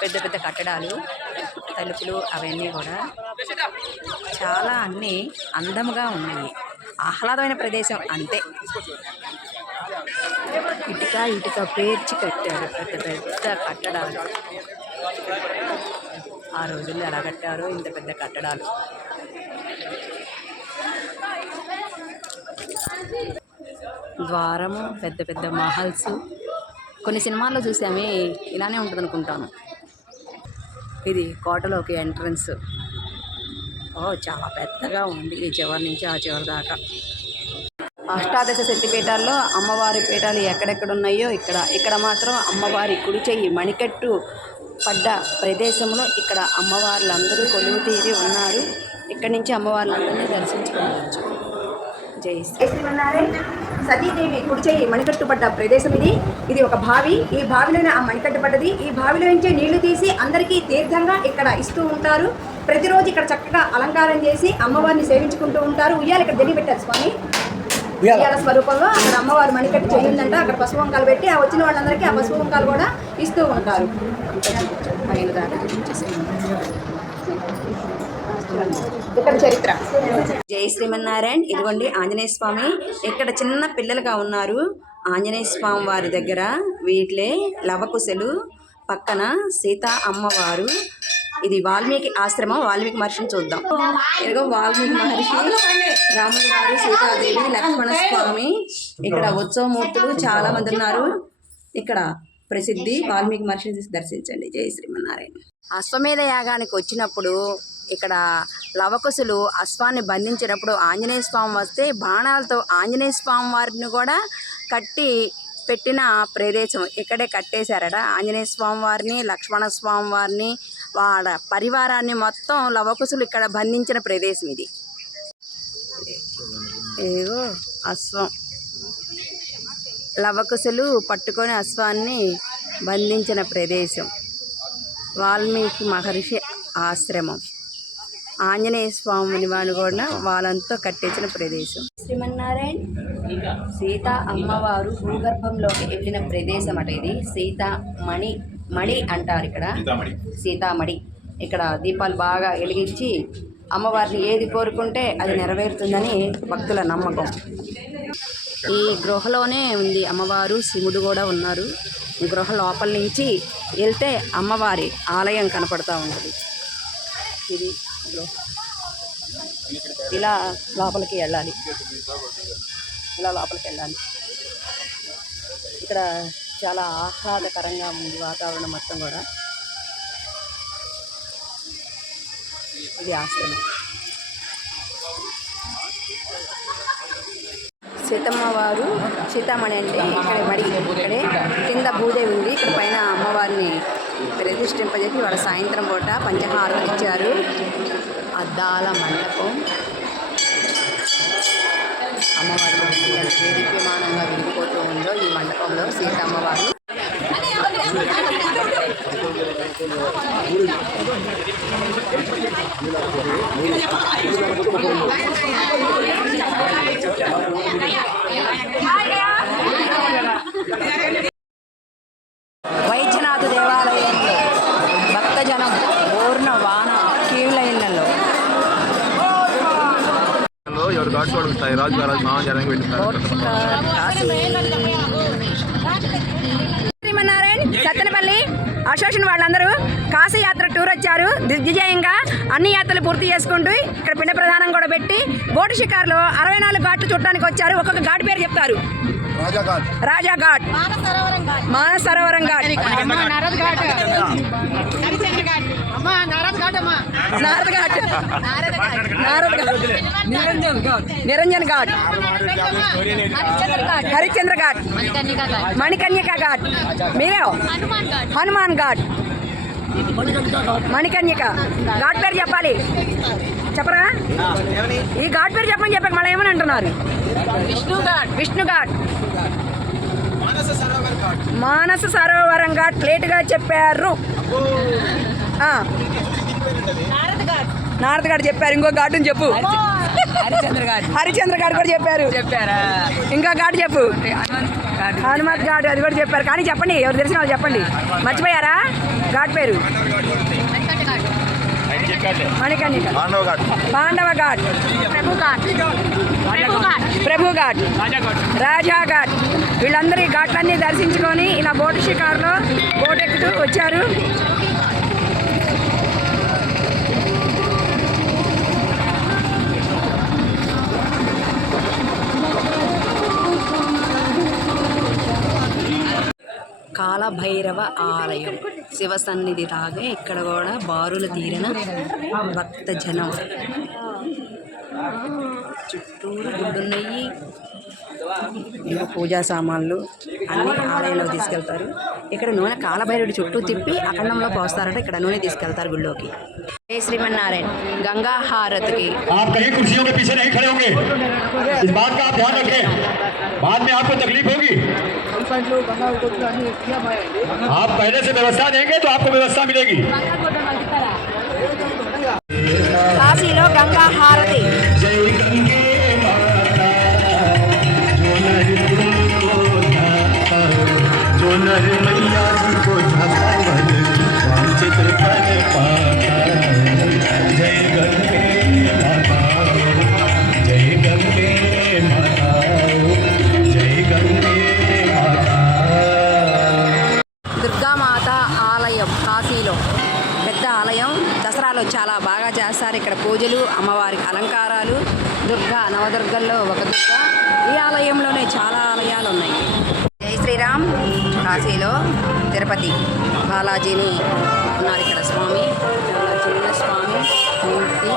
పెద్ద పెద్ద కట్టడాలు, తలుపులు అవన్నీ కూడా చాలా అన్నీ అందముగా ఉన్నాయి. ఆహ్లాదమైన ప్రదేశం అంతే. ఇటుక పేర్చి కట్టారు పెద్ద పెద్ద కట్టడాలు. ఆ రోజుల్లో ఎలా కట్టారో ఇంత పెద్ద కట్టడాలు. ద్వారము, పెద్ద పెద్ద మహల్స్. కొన్ని సినిమాల్లో చూసామే, ఇలానే ఉంటుంది అనుకుంటాను. ఇది కోటలోకి ఎంట్రన్స్. చాలా పెద్దగా ఉంది, ఈ చివరి నుంచి ఆ చివరి దాకా. అష్టాదశ శక్తిపీఠాల్లో అమ్మవారి పీఠాలు ఎక్కడెక్కడ ఉన్నాయో ఇక్కడ మాత్రం అమ్మవారి కుడి చెయ్యి మణికట్టు పడ్డ ప్రదేశంలో ఇక్కడ అమ్మవార్లందరూ కొలువు తీరి ఉన్నారు. ఇక్కడి నుంచి అమ్మవార్లందరినీ దర్శించుకోవచ్చు. జై శ్రీమన్నారాయణ. సతీదేవి కుడి చెయ్యి మణికట్టు పడ్డ ప్రదేశం ఇది ఒక బావి. ఈ బావిలోనే ఆ మణికట్టు పడ్డది. ఈ బావిలో నుంచే నీళ్లు తీసి అందరికీ తీర్థంగా ఇక్కడ ఇస్తూ ఉంటారు. ప్రతిరోజు ఇక్కడ చక్కగా అలంకారం చేసి అమ్మవారిని సేవించుకుంటూ ఉంటారు. ఉయ్యాలు ఇక్కడ దిగి పెట్టారు స్వామి. ఉయ్యాల స్వరూపంలో అక్కడ అమ్మవారు మణికట్టు చేయిందంట. అక్కడ పసుపు వంకాలు పెట్టి ఆ వచ్చిన వాళ్ళందరికీ ఆ పసుపు వంకాలు కూడా ఇస్తూ ఉంటారు. ఇక్కడ చరిత్ర. జై శ్రీమన్నారాయణ. ఇదిగోండి ఆంజనేయ స్వామి ఇక్కడ చిన్న పిల్లలుగా ఉన్నారు. ఆంజనేయ స్వామి వారి దగ్గర వీటిలే లవకుశలు, పక్కన సీతా అమ్మవారు. ఇది వాల్మీకి ఆశ్రమం. వాల్మీకి మహర్షిని చూద్దాం. ఇదిగో వాల్మీకి మహర్షి, రాముల వారు, సీతాదేవి, లక్ష్మణ స్వామి. ఇక్కడ ఉత్సవమూర్తులు చాలా మంది ఉన్నారు. ఇక్కడ ప్రసిద్ధి వాల్మీకి మహర్షిని దర్శించండి. జై శ్రీమన్నారాయణ. అశ్వమేధ యాగానికి వచ్చినప్పుడు ఇక్కడ లవకుశులు అశ్వాన్ని బంధించినప్పుడు ఆంజనేయ స్వామి వస్తే బాణాలతో ఆంజనేయ స్వామి వారిని కూడా కట్టి పెట్టిన ప్రదేశం ఇక్కడే కట్టేశారట. ఆంజనేయ స్వామి వారిని, లక్ష్మణ స్వామి వారిని, వాళ్ళ పరివారాన్ని మొత్తం లవకుశులు ఇక్కడ బంధించిన ప్రదేశం ఇది. ఏవో అశ్వం, లవకుశులు పట్టుకొని అశ్వాన్ని బంధించిన ప్రదేశం. వాల్మీకి మహర్షి ఆశ్రమం. ఆంజనేయ స్వామిని వాడు కూడా వాళ్ళంతా కట్టించిన ప్రదేశం. శ్రీమన్నారాయణ. సీతా అమ్మవారు భూగర్భంలోకి వెళ్ళిన ప్రదేశం అట ఇది. సీతామణి మణి అంటారు ఇక్కడ. సీతామణి. ఇక్కడ దీపాలు బాగా వెలిగించి అమ్మవారిని ఏది కోరుకుంటే అది నెరవేరుతుందని భక్తుల నమ్మకం. ఈ గృహలోనే ఉంది అమ్మవారు, శివుడు కూడా ఉన్నారు. గృహ లోపల నుంచి వెళ్తే అమ్మవారి ఆలయం కనపడుతూ ఉంటుంది. ఇది ఇలా లోపలికి వెళ్ళాలి. ఇక్కడ చాలా ఆహ్లాదకరంగా ఉంది వాతావరణం మొత్తం కూడా. ఇది ఆశ్రమం. సీతమ్మవారు, సీతామణి అంటే ఇక్కడ మడి, ఇక్కడే కింద భూదేవి ఉంది. ఇక్కడ పైన అమ్మవారిని ప్రతిష్ఠింపజేసి వాళ్ళ సాయంత్రం పూట పంచహారతులు ఇచ్చారు. అద్దాల మండపం. అమ్మవారి దేదీప్యమానంగా వెలిగిపోతూ ఉందో ఈ మండపంలో సీతమ్మవారు. వైద్యనాథ దేవాలయంలో భక్తజనం పూర్ణ వాన కీళ్ళలో శ్రీమన్నారాయణ. సత్తెనపల్లి అసోసియేషన్ వాళ్ళందరూ కాశీయాత్ర టూర్ వచ్చారు. దిగ్విజయంగా అన్ని యాత్రలు పూర్తి చేసుకుంటూ ఇక్కడ పిండ ప్రధానం కూడా పెట్టి బోటు షికారులో 64 ఘాట్లు చూడటానికి వచ్చారు. ఒక్కొక్క ఘాట్ పేరు చెప్తారు. రాజా ఘాట్, మానస సరోవరం ఘాట్, నిరంజన్ ఘాట్, హరిశ్చంద్ర ఘాట్, మణికన్యక ఘాట్, మీరే హనుమాన్ ఘాట్, మణికన్యక ఘాట్ పేరు చెప్పాలి. చెప్పరా? ఈ ఘాట్ పేరు చెప్పని చెప్పాక మళ్ళీ ఏమని అంటున్నారు? విష్ణు ఘాట్, మానస సరోవరం ఘాట్ లేటుగా చెప్పారు. నారద ఘాట్ చెప్పారు. ఇంకో ఘాటుని చెప్పు. హరిశ్చంద్ర ఘాట్ కూడా చెప్పారా? ఇంకా ఘాట్ చెప్పు. హనుమత్ ఘాట్ అది కూడా చెప్పారు. కానీ చెప్పండి, ఎవరు తెలిసిన వాళ్ళు చెప్పండి. మర్చిపోయారా ఘాట్ పేరు? మణికర్ణిక, పాండవ ఘాట్, ప్రభు ఘాట్, రాజా ఘాట్. వీళ్ళందరూ ఈ ఘాట్లన్నీ దర్శించుకొని ఇలా బోటు షికారులో బోట్ ఎక్కుతూ వచ్చారు. కాలభైరవ ఆలయం శివ సన్నిధి లాగే ఇక్కడ కూడా బారుల తీరిన భక్త జనం. చుట్టూరు గుడ్డున్నాయి. పూజా సామాన్లు అన్ని ఆలయంలో తీసుకెళ్తారు. ఇక్కడ నూనె కాలభైరుడి చుట్టూ తిప్పి అఖండంలో పోస్తారట. ఇక్కడ నూనె తీసుకెళ్తారు గుళ్ళోకి. జై శ్రీమన్నారాయణ. గంగా హారతికి आप पहले से व्यवस्था देंगे तो आपको व्यवस्था मिलेगी। కాశీలో గంగా హారతి. దుర్గామాత ఆలయం కాశీలో పెద్ద ఆలయం. దసరాలో చాలా బాగా చేస్తారు ఇక్కడ పూజలు, అమ్మవారికి అలంకారాలు. దుర్గా నవదుర్గల్లో ఒక దుర్గ. ఈ ఆలయంలోనే చాలా ఆలయాలు ఉన్నాయి. జై శ్రీరామ్. కాశీలో తిరుపతి బాలాజీని ఉన్నారు ఇక్కడ స్వామి. చిన్న స్వామి మూర్తి.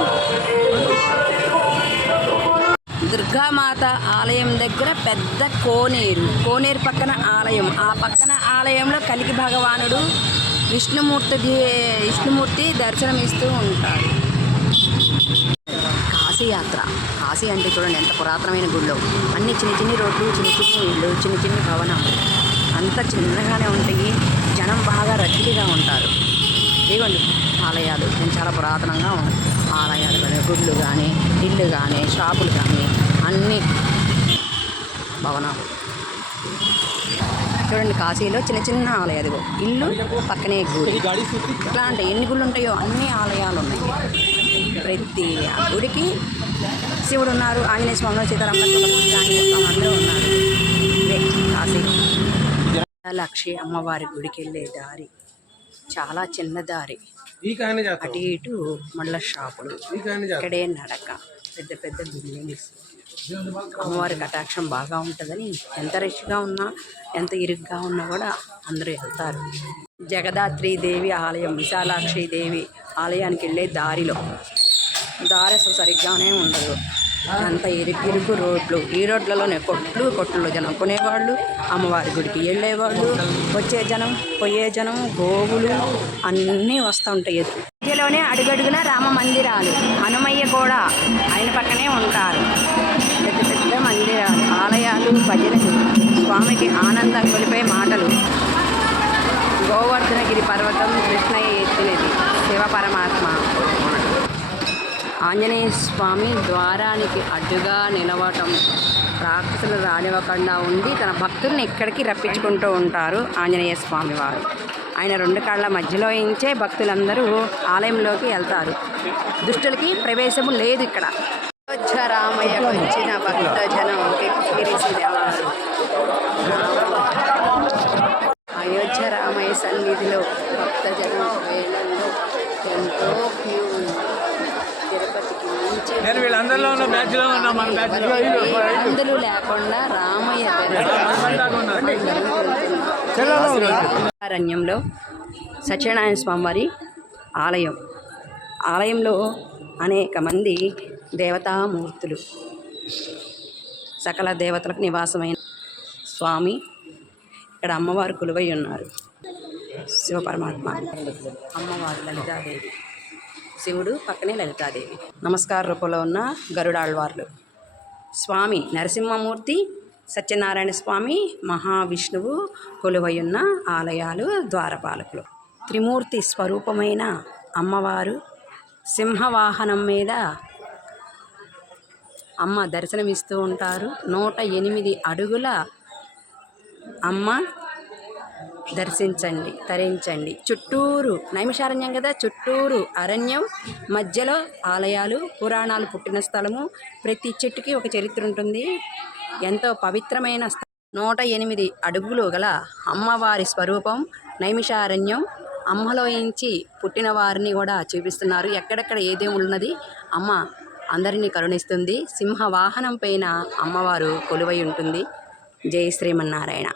దుర్గామాత ఆలయం దగ్గర పెద్ద కోనేరు పక్కన ఆలయం. ఆ పక్కన ఆలయంలో కలికి భగవానుడు విష్ణుమూర్తి దర్శనమిస్తూ ఉంటాడు. కాశీ యాత్ర. కాశీ అంటే చూడండి ఎంత పురాతనమైన గుళ్ళో. అన్ని చిన్న చిన్ని రోడ్లు, చిన్న చిన్ని ఇళ్ళు, చిన్న చిన్ని భవనాలు, అంత చిన్నగానే ఉంటాయి. జనం బాగా రద్దీగా ఉంటారు. ఇదిగోండి ఆలయాలు చాలా పురాతనంగా ఉన్నాయి. ఆలయాలు కానీ, గుళ్ళు కానీ, ఇళ్ళు కానీ, షాపులు కానీ, అన్ని భవనాలు. చూడండి కాశీలో చిన్న చిన్న ఆలయాలు. ఇల్లు పక్కనే గుడి. ఇట్లా అంటే ఎన్ని గుళ్ళు ఉంటాయో అన్ని ఆలయాలు ఉన్నాయి. ప్రతి గుడికి శివుడు ఉన్నారు, ఆంజనేయ స్వామి, సీతారామ ఆంజనేయ స్వామి అందరూ ఉన్నారు. ఇదే కాశీ. లక్ష్మి అమ్మవారి గుడికి వెళ్ళే దారి చాలా చిన్న దారి. అటు ఇటు మళ్ళా షాపులు, ఇక్కడే నడక, పెద్ద పెద్ద బిల్డింగ్స్. అమ్మవారి కటాక్షం బాగా ఉంటుందని ఎంత రష్గా ఉన్నా, ఎంత ఇరుగ్గా ఉన్నా కూడా అందరూ వెళ్తారు. జగదాత్రి దేవి ఆలయం, విశాలాక్షి దేవి ఆలయానికి వెళ్ళే దారిలో దారి అసలు సరిగ్గానే ఉండదు. అంత ఇరుగు రోడ్లు. ఈ రోడ్లలోనే కొట్లు జనం కొనేవాళ్ళు, అమ్మవారి గుడికి వెళ్ళేవాళ్ళు, వచ్చే జనం, పోయే జనం, గోవులు అన్నీ వస్తూ ఉంటాయి. మధ్యలోనే అడుగడుగున రామ మందిరాలు. హనుమయ్య కూడా ఆయన పక్కనే ఉంటారు. పెద్ద పెద్ద మందిరాలు, ఆలయాలు, భజనలు, స్వామికి ఆనందం కొలిపే మాటలు. గోవర్ధనగిరి పర్వతం కృష్ణయ్య ఎత్తినది శివ పరమాత్మ. ఆంజనేయ స్వామి ద్వారానికి అడ్డుగా నిలవటం, రాక్షసులు రానివ్వకుండా ఉండి తన భక్తుల్ని ఇక్కడికి రప్పించుకుంటూ ఉంటారు ఆంజనేయ స్వామి వారు. ఆయన రెండు కాళ్ళ మధ్యలో ఇంచే భక్తులందరూ ఆలయంలోకి వెళ్తారు. దుష్టులకి ప్రవేశము లేదు ఇక్కడ. రామయ్య వచ్చిన భక్త జనం కిక్కిరిసినవారు. అయోధ్య రామయ్య సన్నిధిలో భక్త జనం వేళల్లో ఎంతో క్యూ ఉంది. తిరుపతికి మించి అందరూ లేకుండా రామయ్య అరణ్యంలో సత్యనారాయణ స్వామివారి ఆలయం. ఆలయంలో అనేక మంది దేవతామూర్తులు, సకల దేవతలకు నివాసమైన స్వామి. ఇక్కడ అమ్మవారు కొలువై ఉన్నారు. శివపరమాత్మ, అమ్మవారు లలితాదేవి, శివుడు పక్కనే లలితాదేవి. నమస్కార రూపంలో ఉన్న గరుడాళ్వార్లు. స్వామి నరసింహమూర్తి, సత్యనారాయణ స్వామి, మహావిష్ణువు కొలువయున్న ఆలయాలు, ద్వారపాలకులు. త్రిమూర్తి స్వరూపమైన అమ్మవారు సింహవాహనం మీద అమ్మ దర్శనమిస్తూ ఉంటారు. 108 అడుగుల అమ్మ దర్శించండి, తరించండి. చుట్టూరు నైమిషారణ్యం కదా, చుట్టూరు అరణ్యం, మధ్యలో ఆలయాలు, పురాణాలు పుట్టిన స్థలము. ప్రతి చెట్టుకి ఒక చరిత్ర ఉంటుంది. ఎంతో పవిత్రమైన 108 అడుగులు గల అమ్మవారి స్వరూపం నైమిషారణ్యం. అమ్మలోంచి పుట్టిన వారిని కూడా చూపిస్తున్నారు. ఎక్కడెక్కడ ఏ దేవుడు ఉన్నది, అమ్మ అందరినీ కరుణిస్తుంది. సింహ వాహనం పైన అమ్మవారు కొలువై ఉంటుంది. జై శ్రీమన్నారాయణ.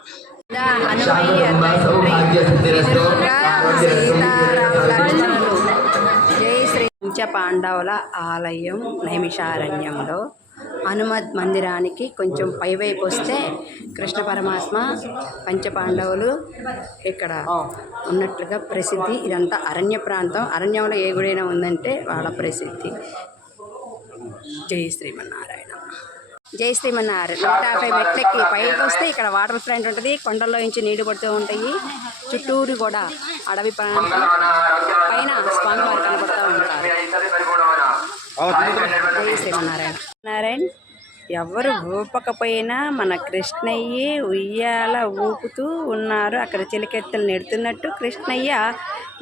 జై శ్రీ పంచపాండవుల ఆలయం నైమిషారణ్యంలో హనుమద్ మందిరానికి కొంచెం పైవైపు వస్తే కృష్ణ పరమాత్మ పంచపాండవులు ఇక్కడ ఉన్నట్లుగా ప్రసిద్ధి. ఇదంతా అరణ్య ప్రాంతం. అరణ్యంలో ఏ గుడైనా ఉందంటే వాళ్ళ ప్రసిద్ధి. జై శ్రీమన్నారాయణ. జై శ్రీమన్నారాయణ. 150 మెట్లెక్కి పైకి వస్తే ఇక్కడ వాటర్ ఫ్రంట్ ఉంటుంది. కొండల్లో నుంచి నీళ్లు పడుతూ ఉంటాయి. చుట్టూరు కూడా అడవి ప్రాంతం. పైన స్వామివారు కనబడుతూ ఉంటారు. జై శ్రీమన్నారాయణ. నారాయణ. ఎవరు ఊపకపోయినా మన కృష్ణయ్య ఉయ్యాల ఊపుతూ ఉన్నారు. అక్కడ చిలికెత్తలు నెడుతున్నట్టు కృష్ణయ్య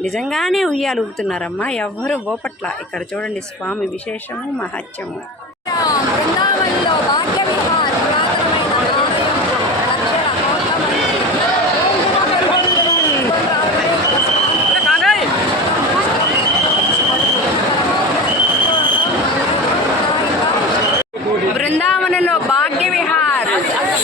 నిజంగానే ఉయ్యాలు ఊపుతున్నారమ్మా. ఎవరు ఊపట్ల. ఇక్కడ చూడండి స్వామి విశేషము మహత్యము. బృందావనంలో భాగ్య విహార్ పురాతనమైన బృందావనంలో భాగ్య విహార్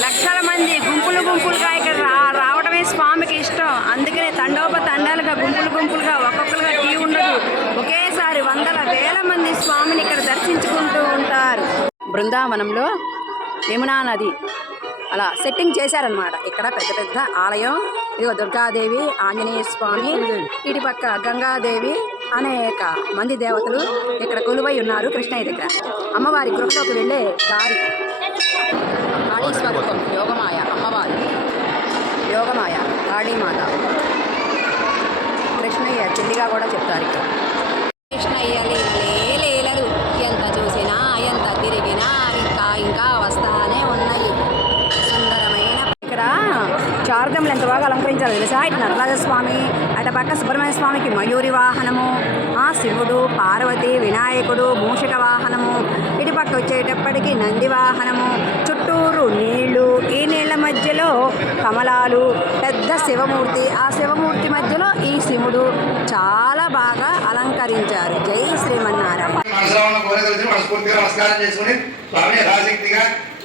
లక్షల మంది గుంపులు గుంపులుగా ఇక్కడ రావడమే స్వామికి ఇష్టం. అందుకనే తండోపతండాలుగా గుంపులుగా ఒక్కొక్కరుగా టీ ఉండదు. ఒకేసారి వందల వేల మంది స్వామిని ఇక్కడ దర్శించుకుంటూ ఉంటారు. బృందావనంలో యమునా నది అలా సెట్టింగ్ చేశారనమాట. ఇక్కడ పెద్ద పెద్ద ఆలయం. ఇదిగో దుర్గాదేవి, ఆంజనేయ స్వామి, ఇటు పక్క గంగాదేవి, అనేక మంది దేవతలు ఇక్కడ కొలువై ఉన్నారు కృష్ణయ్య దగ్గర. అమ్మవారి గృహలోకి వెళ్ళే దారి. కాళీ స్వరూపం యోగమాయ అమ్మవారు, యోగమాయ కాళీమాత. కృష్ణయ్య చెల్లిగా కూడా చెప్తారు ఇక్కడ. కృష్ణయ్య లీలలు ఎంత చూసినా ఎంత తిరిగినా ఇంకా వస్తానే ఉన్నాయి. సుందరమైన ఇక్కడ చారుదములు ఎంత బాగా అలంకరించారు తెలుసా. ఇటు నటరాజస్వామి, అటు పక్క సుబ్రహ్మణ్య స్వామికి మయూరి వాహనము, శివుడు, పార్వతి, వినాయకుడు మూషిక వాహనము, ఇటు పక్క వచ్చేటప్పటికి నంది వాహనము, చుట్టూరు నీళ్లు, ఈ నీళ్ల మధ్యలో కమలాలు, పెద్ద శివమూర్తి, ఆ శివమూర్తి మధ్యలో ఈ శివుడు చాలా బాగా అలంకరించారు. జై శ్రీమన్నారాయణ.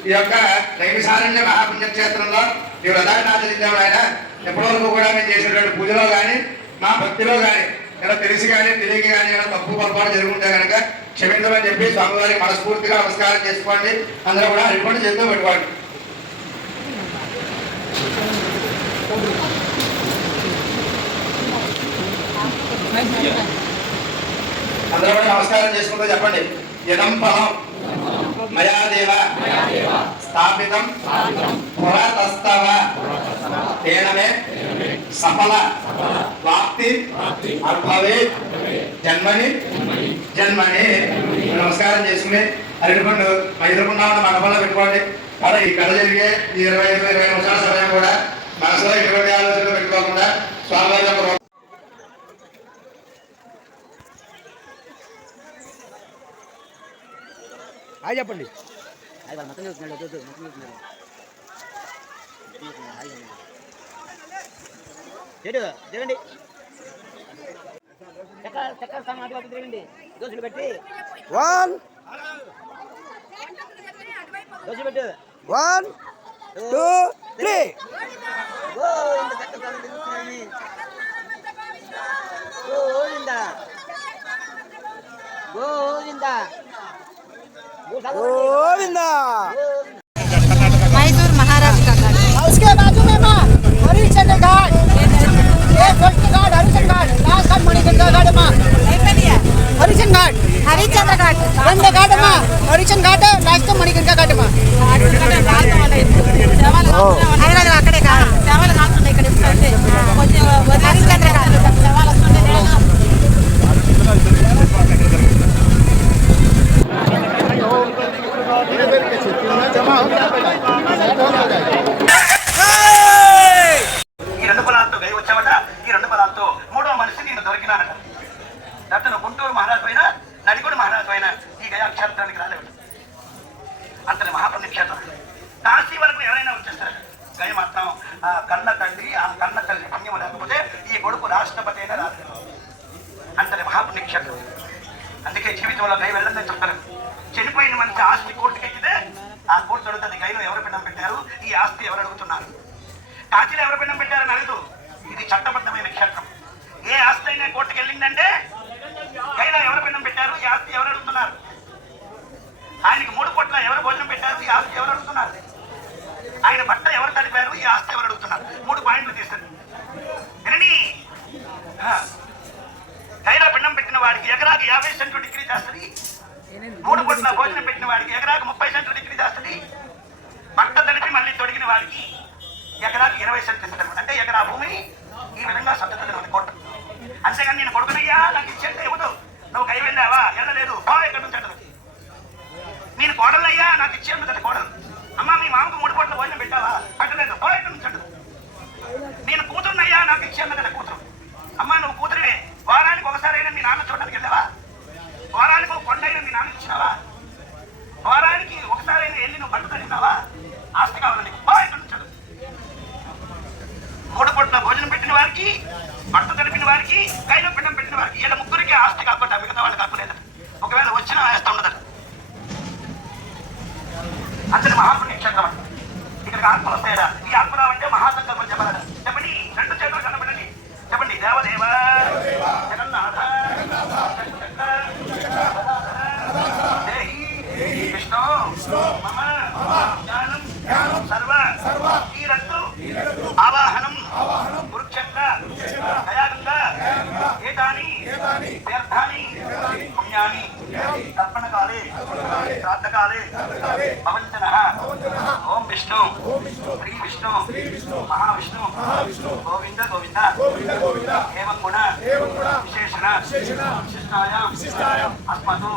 ఈ యొక్క నైమిషారణ్య మహాపుణ్యక్షేత్రంలో ఈ వ్రతాన్ని ఆచరించాము. ఆయన ఎప్పటివరకు కూడా మేము చేసేటువంటి పూజలో కానీ మా భక్తిలో కానీ ఇలా తెలిసి కానీ తెలియక కానీ ఏమైనా తప్పు పొరపాటు జరుగుంటే కనుక క్షమించమని చెప్పి స్వామివారికి మనస్ఫూర్తిగా నమస్కారం చేసుకోండి. అందరూ కూడా అరిపండి చేస్తూ పెట్టుకోండి. అందరూ కూడా నమస్కారం చేసుకుంటూ చెప్పండి. యదం ఫలం మయా దేవ స్థాపితం పురతస్తవ తేన మే సఫల వాప్తి అర్భవే జన్మని నమస్కారం చేసుకుని అరటిపండు ఎదుర్కొన్నా మండపంలో పెట్టుకోండి. అలా ఈ కథ జరిగే ఈ 25-20 నిమిషాల సమయం కూడా మనసులో ఎటువంటి ఆలోచనలు పెట్టుకోకుండా స్వామివారి యొక్క చెప్పండి. తిరగండి, చక్కర స్థానం తిరగండి. దోశలు పెట్టి 1 దోశలు పెట్టు 1 2 3 గోవిందా గోవిందా गोविंदा। मैसूर महाराष्ट्र का उसके बाजू में माँ हरिचंद घाट, ये फर्स्ट घाट हरिचंद घाट, लास्ट घाट मणिकंठा घाट माँ हरिचंद घाट, हरिचंद्र घाट రెండు घाट माँ हरिचंद घाट लास्ट मणिकंठा घाट माँ అక్కడే సేవలు కాకుండా ఇక్కడ కొంచెం హరిచంద్ర ఘాట్ సేవలు వస్తుంటే గయ మాత్రం ఆ కన్న తల్లి పుణ్యం లేకపోతే ఈ కొడుకు రాష్ట్రపతి అయినా రాదు అంతటి మహాపుణ్యక్షేత్రం. అందుకే జీవితంలో గయ వెళ్ళదని చెప్తారు. చనిపోయిన మంచి ఆస్తి కోర్టుకి ఎక్కితే ఆ కోర్టు అడుగుతుంది గైలో ఎవరు పిండం పెట్టారు, ఈ ఆస్తి ఎవరు అడుగుతున్నారు. కాశీలో ఎవరు పిండం పెట్టారని అడుగుతూ ఇది చట్టబద్ధమైన క్షేత్రం. ఏ ఆస్తి అయినా కోర్టుకు వెళ్ళిందంటే గైలో ఎవరు పిండం పెట్టారు, ఈ ఆస్తి ఎవరు అడుగుతున్నారు. ఆయనకి 3 కోట్ల ఎవరు భోజనం పెట్టారు, ఈ ఆస్తి ఎవరు అడుగుతున్నారు. ఆయన బట్ట ఎవరు తడిపారు, ఈ ఆస్తి ఎవరు అడుగుతున్నారు. 3 పాయింట్లు తీస్తారు. వినండి, గైలో పిండం పెట్టిన వాడికి ఎకరాకి 50 సెంట్లు డిగ్రీ చేస్తుంది. 3 కోట్ల భోజనం పెట్టిన వాడికి ఎకరాకి 30 సెంట్లు డిగ్రీ చేస్తుంది. బట్ట తడిపి మళ్ళీ తొడిగిన వాడికి ఎకరాకి 20 సెంట్లు ఇస్తారు. అంటే ఎకరా భూమిని ఈ విధంగా సర్దుతుంది కోట. అంతేగాని నేను కొడుకునయ్యా నాకు ఇచ్చేస్తే ఇవ్వదు, నువ్వు గై వెళ్ళావా వెళ్ళలేదు ఎక్కడి నుంచి అంటది. నేను కోడలయ్యా నాకు ఇచ్చేది కోడలు. అమ్మ మీ మామకు 3 కోట్ల భోజనం పెట్టావా పెట్టలేదు ఎక్కడి నుంచి అంటది. నేను కూతురునయ్యా నాకు ఇచ్చేది కూతురు. అమ్మ నువ్వు కూతురివే, వారానికి ఒకసారైనా మీ నాన్న చూడడానికి వెళ్ళావా, వారానికి ఒక కొండైనా మీ నాన్న ఇచ్చినావా, వారానికి ఒకసారైనా వెళ్ళి నువ్వు పట్టు తడినావా, ఆస్తి కావాలని ఎక్కడి నుంచి అంటది. 3 కోట్ల భోజనం పెట్టిన వారికి, బట్ట తడిపిన వారికి, గైలో పిండం పెట్టిన వారికి ఇలా ముగ్గురికి ఆస్తి కాకుండా మిగతా వాళ్ళు కాకుండా ఒకవేళ వచ్చినా ఆస్తి ఉండదు. అంతటి మహాపుణ్యక్షేత్రం. ఇక్కడికి ఆత్మలు వస్తాయా? ఈ ఆత్మరావు అంటే మహాసంకల్పం చెప్పాలట. చెప్పండి, 2 చేతులు కనబడండి. చెప్పండి, దేవదేవ జగన్నాథ విష్ణు మమ జ్ఞానం సర్వ ఈ రత్తు ఆవాహనం కురుక్షేత్ర దయాగంగా ఏతాని తీర్థాని పుణ్యాని తర్పణకాలే శ్రాద్ధకాలే భవంతనః. ఓం విష్ణు శ్రీ విష్ణు మహావిష్ణు గోవింద గోవింద ఏవం గుణ విశేషణ విశిష్టాయాం అస్మతు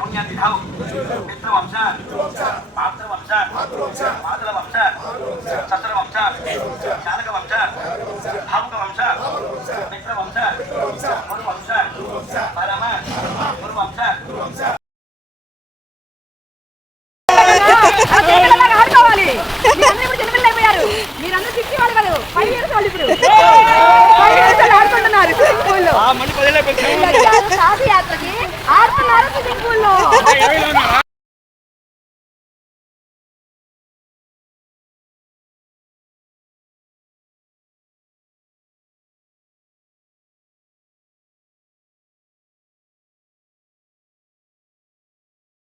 పుణ్యతిథౌ పితృవంశ మాతృవంశ మాతులవంశ సతరవంశ చాలకవంశ